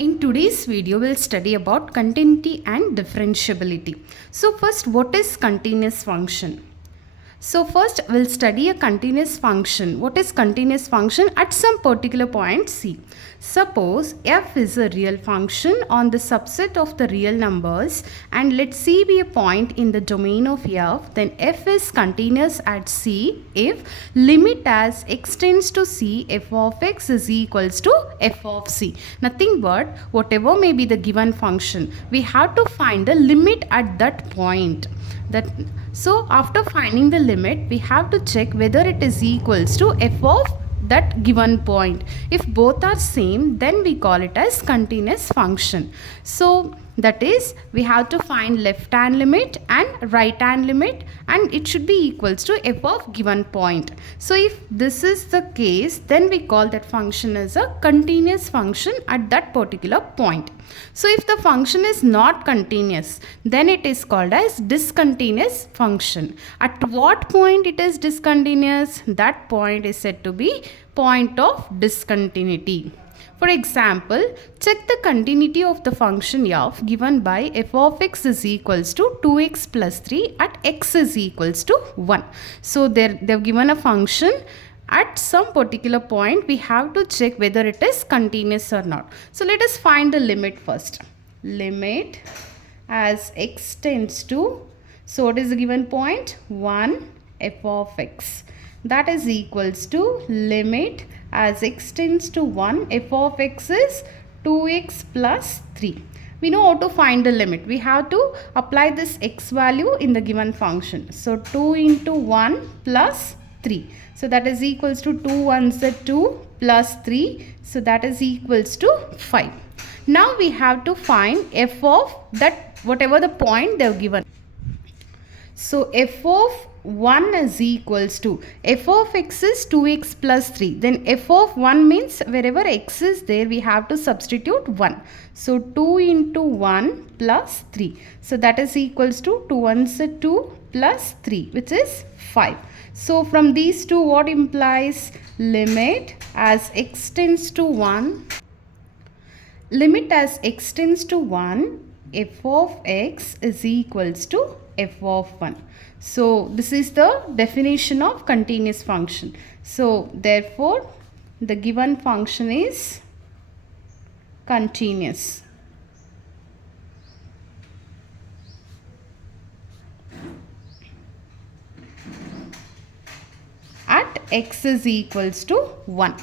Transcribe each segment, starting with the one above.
In today's video, we'll study about continuity and differentiability. So first, what is continuous function? So first, we'll study a continuous function. What is continuous function at some particular point C? Suppose f is a real function on the subset of the real numbers and let C be a point in the domain of f, then f is continuous at C if limit as x tends to C f of x is equals to f of C. Nothing but whatever may be the given function, we have to find the limit at that point. So after finding the limit, we have to check whether it is equals to f of that given point. If both are same, then we call it as continuous function. So that is, we have to find left hand limit and right hand limit, and it should be equals to f of given point. So if this is the case, then we call that function as a continuous function at that particular point. So if the function is not continuous, then it is called as discontinuous function. At what point it is discontinuous? That point is said to be point of discontinuity. For example, check the continuity of the function f given by f of x is equals to 2x plus 3 at x is equals to 1. So they've given a function. At some particular point, we have to check whether it is continuous or not. So let us find the limit first. Limit as x tends to, so what is the given point? 1 f of x. That is equals to limit as x tends to 1 f of x is 2x plus 3. We know how to find the limit. We have to apply this x value in the given function. So 2 into 1 plus 3. So that is equals to 2 ones are 2 plus 3. So that is equals to 5. Now we have to find f of that whatever the point they have given. So f of 1 is equals to f of x is 2x plus 3. Then f of 1 means wherever x is there, we have to substitute 1. So 2 into 1 plus 3. So that is equals to 2 ones are 2 plus 3, which is 5. So from these two, what implies? Limit as x tends to 1, limit as x tends to 1, f of x is equals to f of 1. So this is the definition of continuous function. So therefore, the given function is continuous. At x is equals to 1.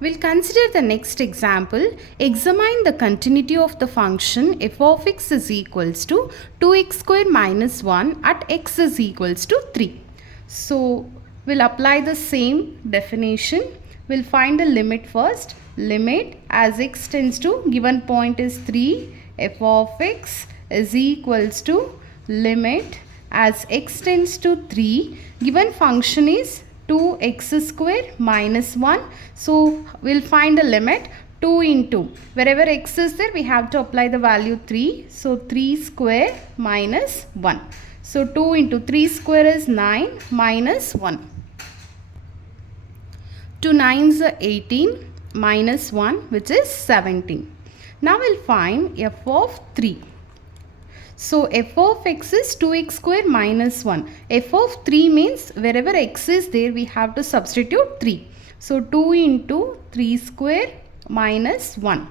We'll consider the next example. Examine the continuity of the function f of x is equals to 2x square minus 1 at x is equals to 3. So we'll apply the same definition. We'll find the limit first. Limit as x tends to, given point is 3, f of x is equals to limit as x tends to 3, given function is 2x square minus 1. So we'll find the limit 2 into, wherever x is there, we have to apply the value 3. So 3 square minus 1. So 2 into 3 square is 9 minus 1. 2 9s are 18 minus 1, which is 17. Now we'll find f of 3. So f of x is 2x square minus 1. F of 3 means wherever x is there, we have to substitute 3. So 2 into 3 square minus 1.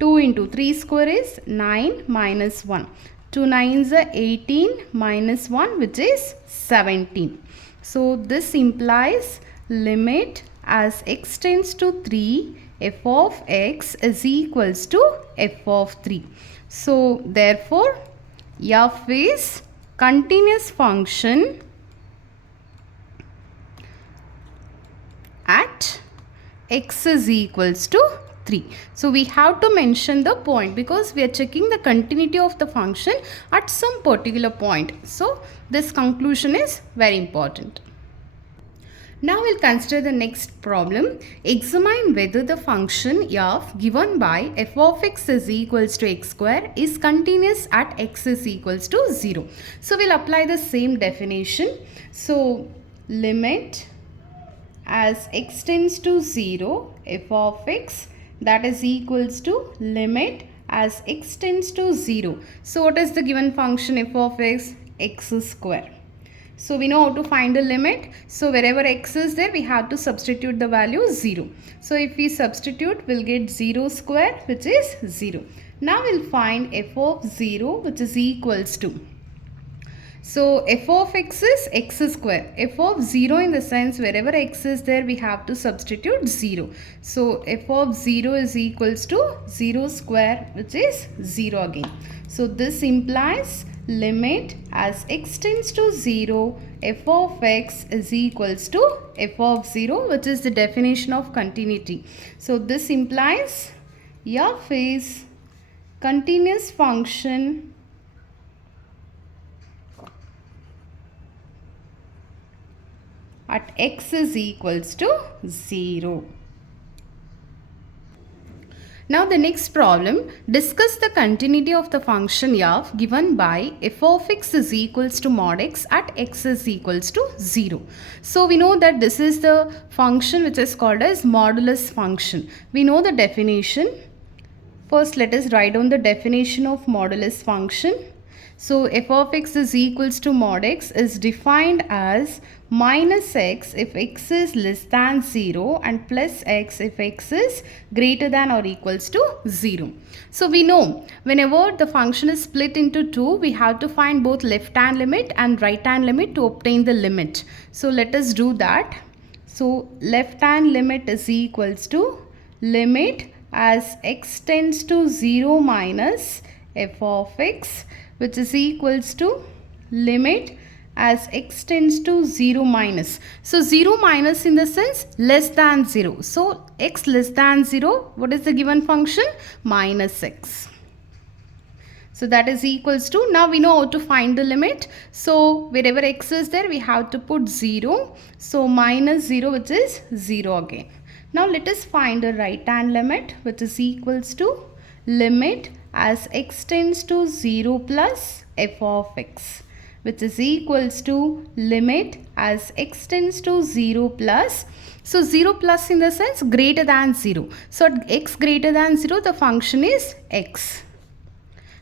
2 into 3 square is 9 minus 1. 2 9s are 18 minus 1, which is 17. So this implies limit as x tends to 3, f of x is equals to f of 3. So therefore, f is continuous function at x is equals to 3. So we have to mention the point because we are checking the continuity of the function at some particular point. So this conclusion is very important. Now we'll consider the next problem. Examine whether the function f given by f of x is equals to x square is continuous at x is equals to 0. So we'll apply the same definition. So limit as x tends to 0 f of x that is equals to limit as x tends to 0. So what is the given function f of x? X square. So we know how to find the limit. So wherever x is there, we have to substitute the value 0. So if we substitute, we'll get 0 square, which is 0. Now we'll find f of 0, which is equals to. So f of x is x square. F of 0 in the sense wherever x is there, we have to substitute 0. So f of 0 is equals to 0 square, which is 0 again. So this implies limit as x tends to 0, f of x is equals to f of 0, which is the definition of continuity. So this implies f is continuous function at x is equals to 0. Now the next problem, discuss the continuity of the function f given by f of x is equals to mod x at x is equals to 0. So we know that this is the function which is called as modulus function. We know the definition. First let us write down the definition of modulus function. So f of x is equals to mod x is defined as minus x if x is less than 0 and plus x if x is greater than or equals to 0. So we know whenever the function is split into two, we have to find both left hand limit and right hand limit to obtain the limit. So let us do that. So left hand limit is equals to limit as x tends to 0 minus f of x, which is equals to limit as x tends to 0 minus. So 0 minus in the sense less than 0. So x less than 0, what is the given function? Minus x. So that is equals to, now we know how to find the limit. So wherever x is there, we have to put 0. So minus 0, which is 0 again. Now let us find the right hand limit, which is equals to limit as x tends to 0 plus f of x, which is equals to limit as x tends to 0 plus. So 0 plus in the sense greater than 0. So at x greater than 0, the function is x.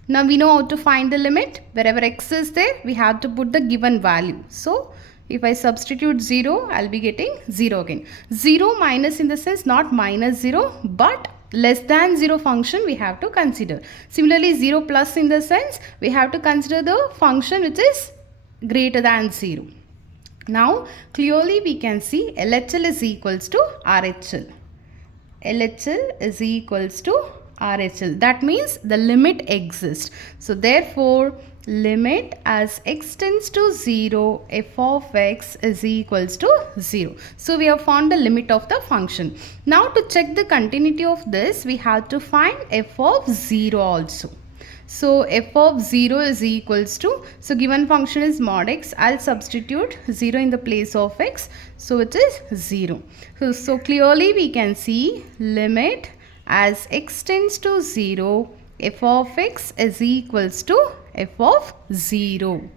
Now we know how to find the limit. Wherever x is there, we have to put the given value. So if I substitute 0, I'll be getting 0 again. 0 minus in the sense not minus 0, but less than 0 function we have to consider. Similarly 0 plus in the sense we have to consider the function which is greater than 0. Now clearly we can see LHL is equals to RHL. LHL is equals to RHL. That means the limit exists. So therefore limit as x tends to 0 f of x is equals to 0. So we have found the limit of the function. Now to check the continuity of this, we have to find f of 0 also. So f of 0 is equals to, so given function is mod x, I'll substitute 0 in the place of x, so it is 0. So clearly we can see limit as x tends to 0 f of x is equals to f of 0.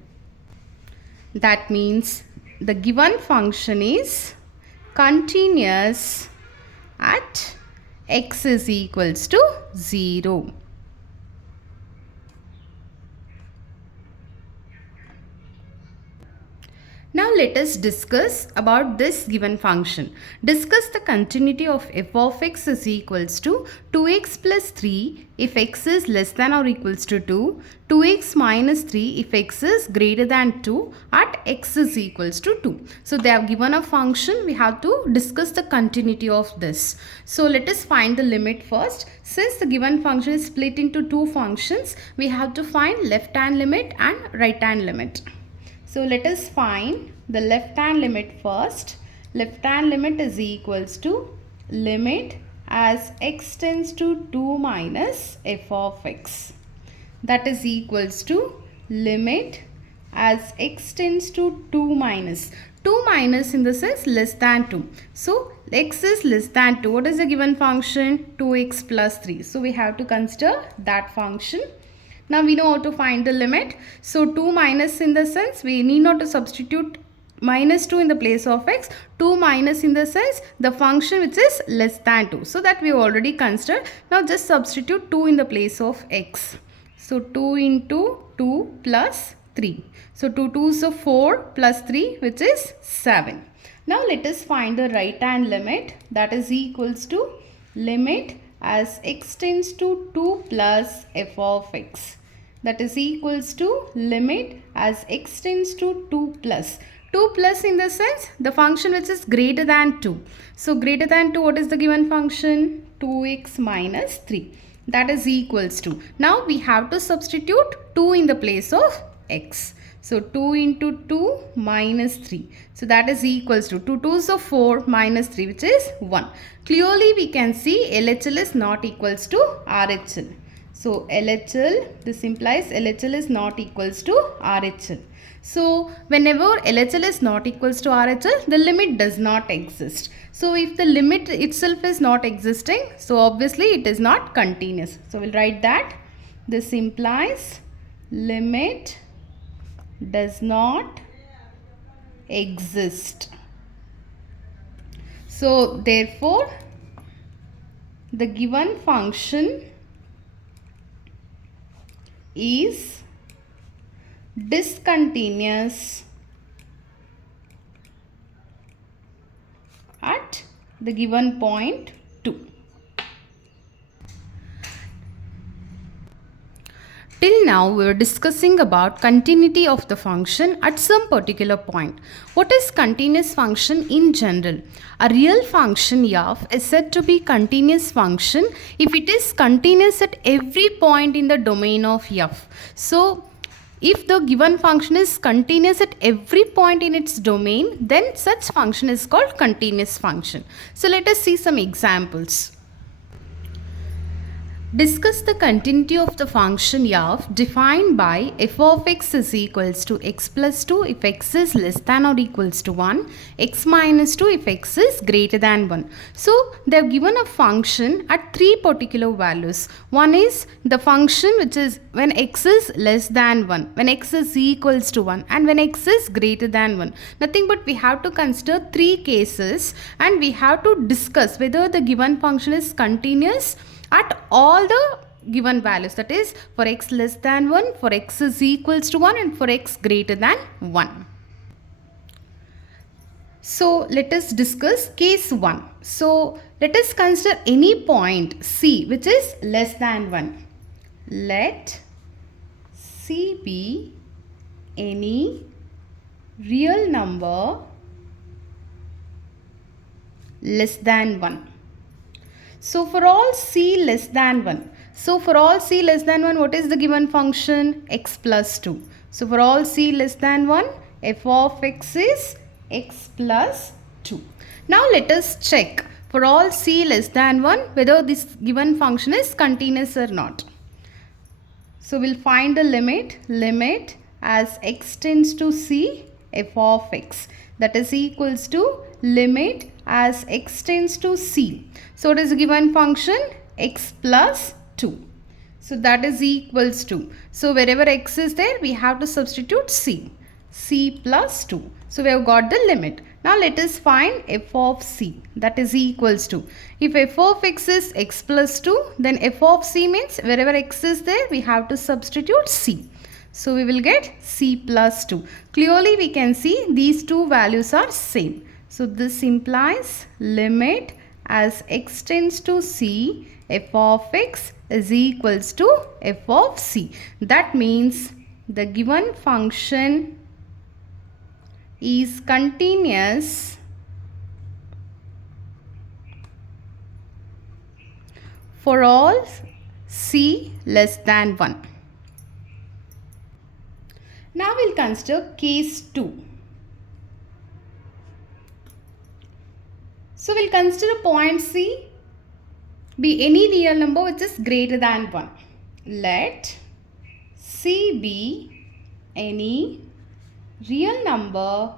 That means the given function is continuous at x is equals to 0. Now let us discuss about this given function. Discuss the continuity of f of x is equals to 2x plus 3 if x is less than or equals to 2, 2x minus 3 if x is greater than 2 at x is equals to 2. So they have given a function, we have to discuss the continuity of this. So let us find the limit first. Since the given function is split into two functions, we have to find left hand limit and right hand limit. So let us find the left hand limit first. Left hand limit is equals to limit as x tends to 2 minus f of x. That is equals to limit as x tends to 2 minus. 2 minus in the sense less than 2. So x is less than 2. What is the given function? 2x plus 3. So we have to consider that function. Now we know how to find the limit. So 2 minus in the sense we need not to substitute minus 2 in the place of x, 2 minus in the sense the function which is less than 2. So that we already considered. Now just substitute 2 in the place of x. So 2 into 2 plus 3. So 2 2s are 4 plus 3 which is 7. Now let us find the right hand limit, that is equals to limit as x tends to 2 plus f of x. That is equals to limit as x tends to 2 plus. 2 plus in the sense the function which is greater than 2. So greater than 2, what is the given function? 2x minus 3. That is equals to. Now we have to substitute 2 in the place of x. So 2 into 2 minus 3. So that is equals to 2 2s of 4 minus 3 which is 1. Clearly we can see LHL is not equals to RHL. So LHL, this implies LHL is not equals to RHL. So whenever LHL is not equals to RHL, the limit does not exist. So if the limit itself is not existing, so obviously it is not continuous. So we'll write that. This implies limit does not exist. So therefore the given function is discontinuous at the given point 2. Till now we were discussing about continuity of the function at some particular point. What is continuous function in general? A real function f is said to be continuous function if it is continuous at every point in the domain of f. So if the given function is continuous at every point in its domain, then such function is called continuous function. So let us see some examples. Discuss the continuity of the function f defined by f of x is equals to x plus 2 if x is less than or equals to 1, x minus 2 if x is greater than 1. So they have given a function at 3 particular values. One is the function which is when x is less than 1, when x is equals to 1, and when x is greater than 1. Nothing but we have to consider 3 cases and we have to discuss whether the given function is continuous at all the given values, that is for x less than 1, for x is equals to 1, and for x greater than 1. So let us discuss case 1. So let us consider any point C which is less than 1. Let C be any real number less than 1. So for all c less than 1. So for all c less than 1, what is the given function? X plus 2. So for all c less than 1, f of x is x plus 2. Now let us check for all c less than 1 whether this given function is continuous or not. So we'll find the limit as x tends to c f of x, that is equals to limit as x tends to c. So it is a given function x plus 2. So that is equals to. So wherever x is there, we have to substitute c plus 2. So we have got the limit. Now let us find f of c, that is equals to. If f of x is x plus 2, then f of c means wherever x is there, we have to substitute c. So we will get c plus 2. Clearly we can see these two values are same. So this implies limit as x tends to c, f of x is equals to f of c. That means the given function is continuous for all c less than 1. Now we'll consider case 2. So we'll consider point C be any real number which is greater than 1. Let C be any real number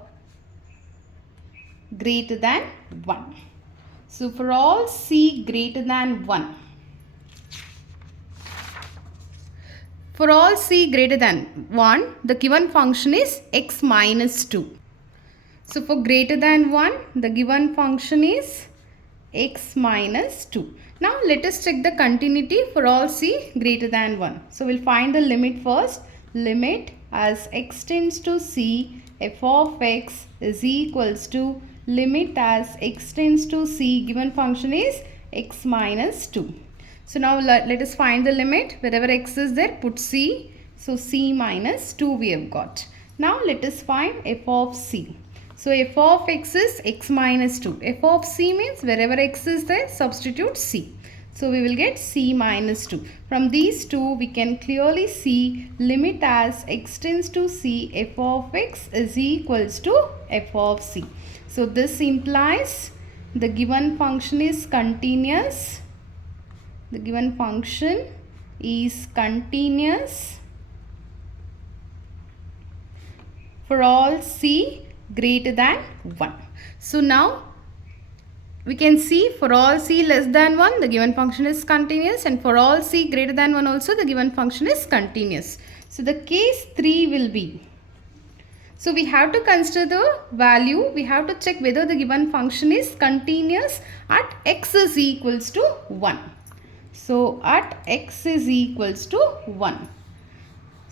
greater than 1. So for all C greater than 1. For all c greater than 1, the given function is x minus 2. So for greater than 1, the given function is x minus 2. Now let us check the continuity for all c greater than 1. So we'll find the limit first. Limit as x tends to c, f of x is equals to limit as x tends to c, given function is x minus 2. So now let us find the limit. Wherever x is there, put c. So c minus 2 we have got. Now let us find f of c. So f of x is x minus 2. F of c means wherever x is there, substitute c. So we will get c minus 2. From these two, we can clearly see limit as x tends to c, f of x is equals to f of c. So this implies the given function is continuous. The given function is continuous for all c greater than 1. So now we can see for all c less than 1 the given function is continuous, and for all c greater than 1 also the given function is continuous. So the case 3 will be, so we have to consider the value, we have to check whether the given function is continuous at x is equals to 1. So at x is equals to 1.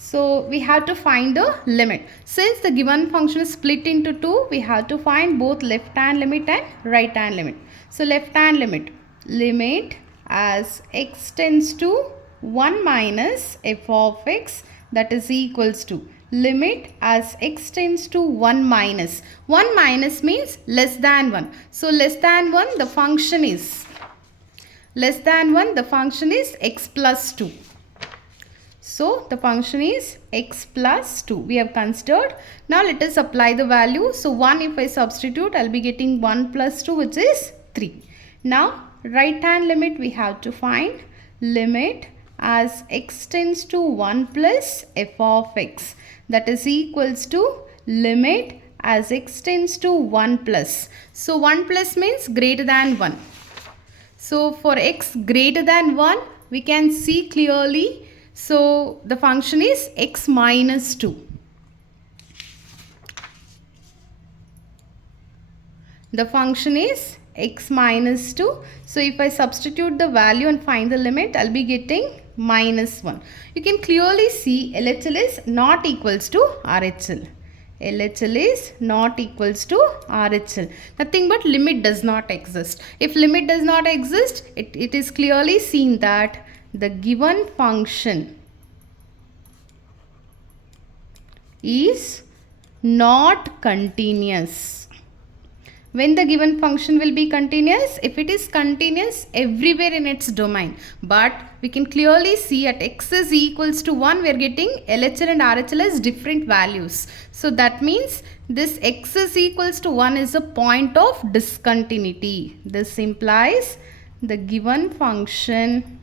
So we have to find the limit. Since the given function is split into 2, we have to find both left hand limit and right hand limit. So left hand limit, limit as x tends to 1 minus f of x, that is equals to limit as x tends to 1 minus. 1 minus means less than 1. So less than 1 the function is, less than 1 the function is x plus 2. So the function is x plus 2 we have considered. Now let us apply the value. So 1 if I substitute, I will be getting 1 plus 2 which is 3. Now right hand limit we have to find, limit as x tends to 1 plus f of x, that is equals to limit as x tends to 1 plus. So 1 plus means greater than 1. So for x greater than 1 we can see clearly. So the function is x minus 2. The function is x minus 2. So if I substitute the value and find the limit, I'll be getting minus 1. You can clearly see LHL is not equals to RHL. LHL is not equals to RHL. Nothing but limit does not exist. If limit does not exist, it is clearly seen that the given function is not continuous. When the given function will be continuous? If it is continuous everywhere in its domain. But we can clearly see at x is equals to 1 we are getting LHL and RHL as different values. So that means this x is equals to 1 is a point of discontinuity. This implies the given function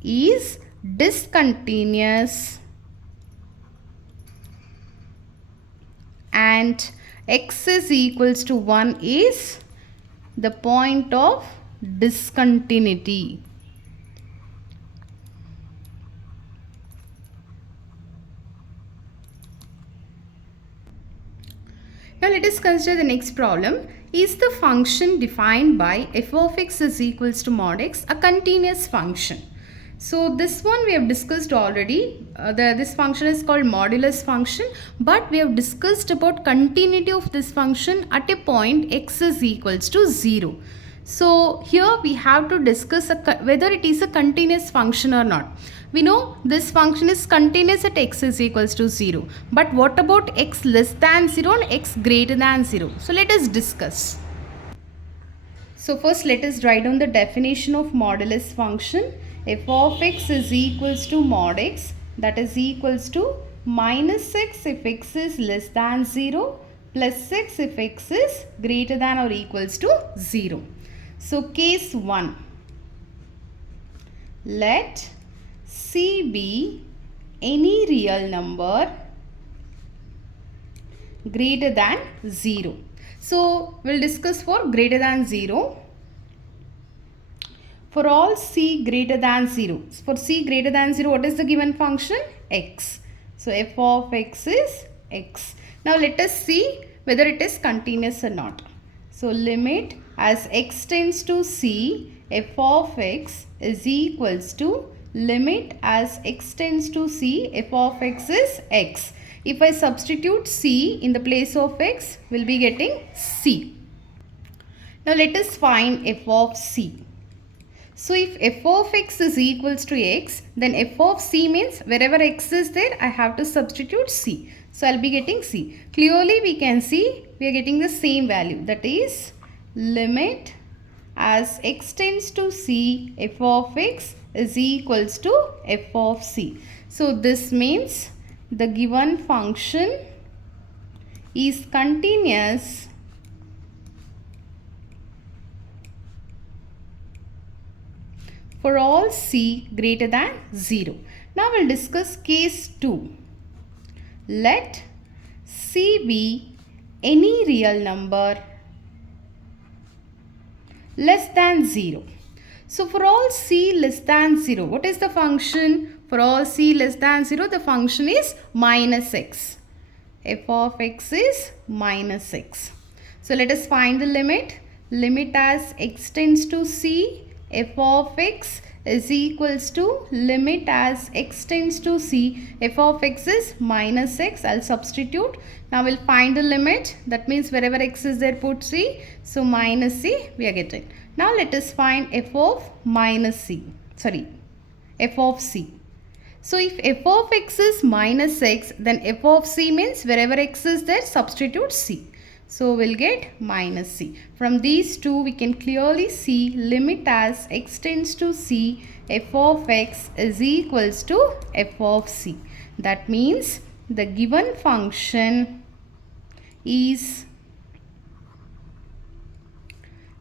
is discontinuous and x is equals to 1 is the point of discontinuity. Now let us consider the next problem. Is the function defined by f of x is equals to mod x a continuous function? So this one we have discussed already. This function is called modulus function, but we have discussed about continuity of this function at a point x is equals to 0. So here we have to discuss whether it is a continuous function or not. We know this function is continuous at x is equals to 0. But what about x less than 0 and x greater than 0? So let us discuss. So first let us write down the definition of modulus function. F of x is equals to mod x, that is equals to minus x if x is less than 0 plus x if x is greater than or equals to 0. So case 1, let C be any real number greater than 0. So we'll discuss for greater than 0. For all c greater than 0. For c greater than 0, what is the given function? X. So f of x is x. Now let us see whether it is continuous or not. So limit as x tends to c, f of x is equals to limit as x tends to c, f of x is x. If I substitute c in the place of x, we'll be getting c. Now let us find f of c. So if f of x is equals to x, then f of c means wherever x is there, I have to substitute c. So I'll be getting c. Clearly we can see we are getting the same value, that is limit as x tends to c, f of x is equals to f of c. So this means the given function is continuous for all c greater than 0. Now we'll discuss case 2. Let c be any real number less than 0. So for all c less than 0, what is the function? For all c less than 0, the function is minus x. F of x is minus x. So let us find the limit. Limit as x tends to c, f of x is equals to limit as x tends to c, f of x is minus x. I'll substitute. Now we'll find the limit. That means wherever x is there, put c. So minus c we are getting. Now let us find f of minus c. F of c. So if f of x is minus x, then f of c means wherever x is there, substitute c. So we'll get minus c. From these two we can clearly see limit as x tends to c, f of x is equals to f of c. That means the given function is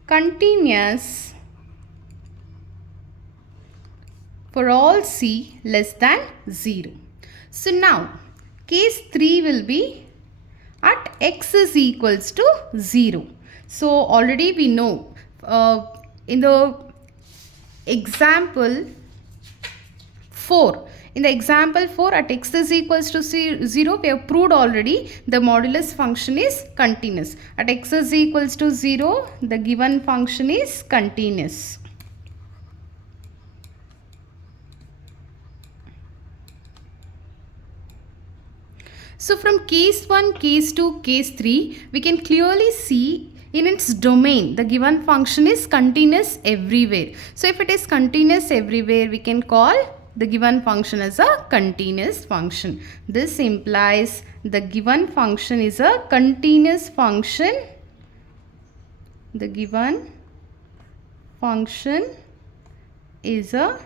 continuous for all c less than 0. So now case 3 will be at x is equals to 0. So already we know in the example 4, at x is equals to 0, we have proved already the modulus function is continuous. At x is equals to 0, the given function is continuous. So from case 1, case 2, case 3, we can clearly see in its domain, the given function is continuous everywhere. So if it is continuous everywhere, we can call the given function as a continuous function. This implies the given function is a continuous function. The given function is a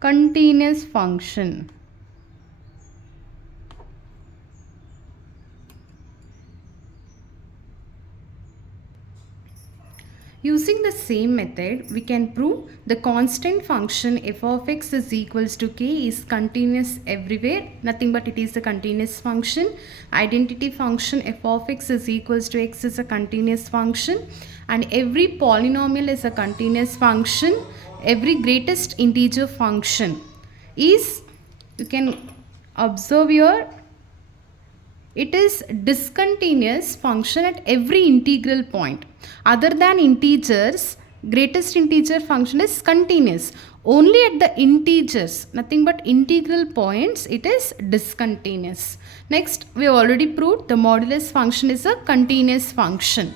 continuous function. Using the same method, we can prove the constant function f of x is equals to k is continuous everywhere. Nothing but it is a continuous function. Identity function f of x is equals to x is a continuous function. And every polynomial is a continuous function. Every greatest integer function is, you can observe here, it is discontinuous function at every integral point. Other than integers, greatest integer function is continuous. Only at the integers, nothing but integral points, it is discontinuous. Next, we have already proved the modulus function is a continuous function.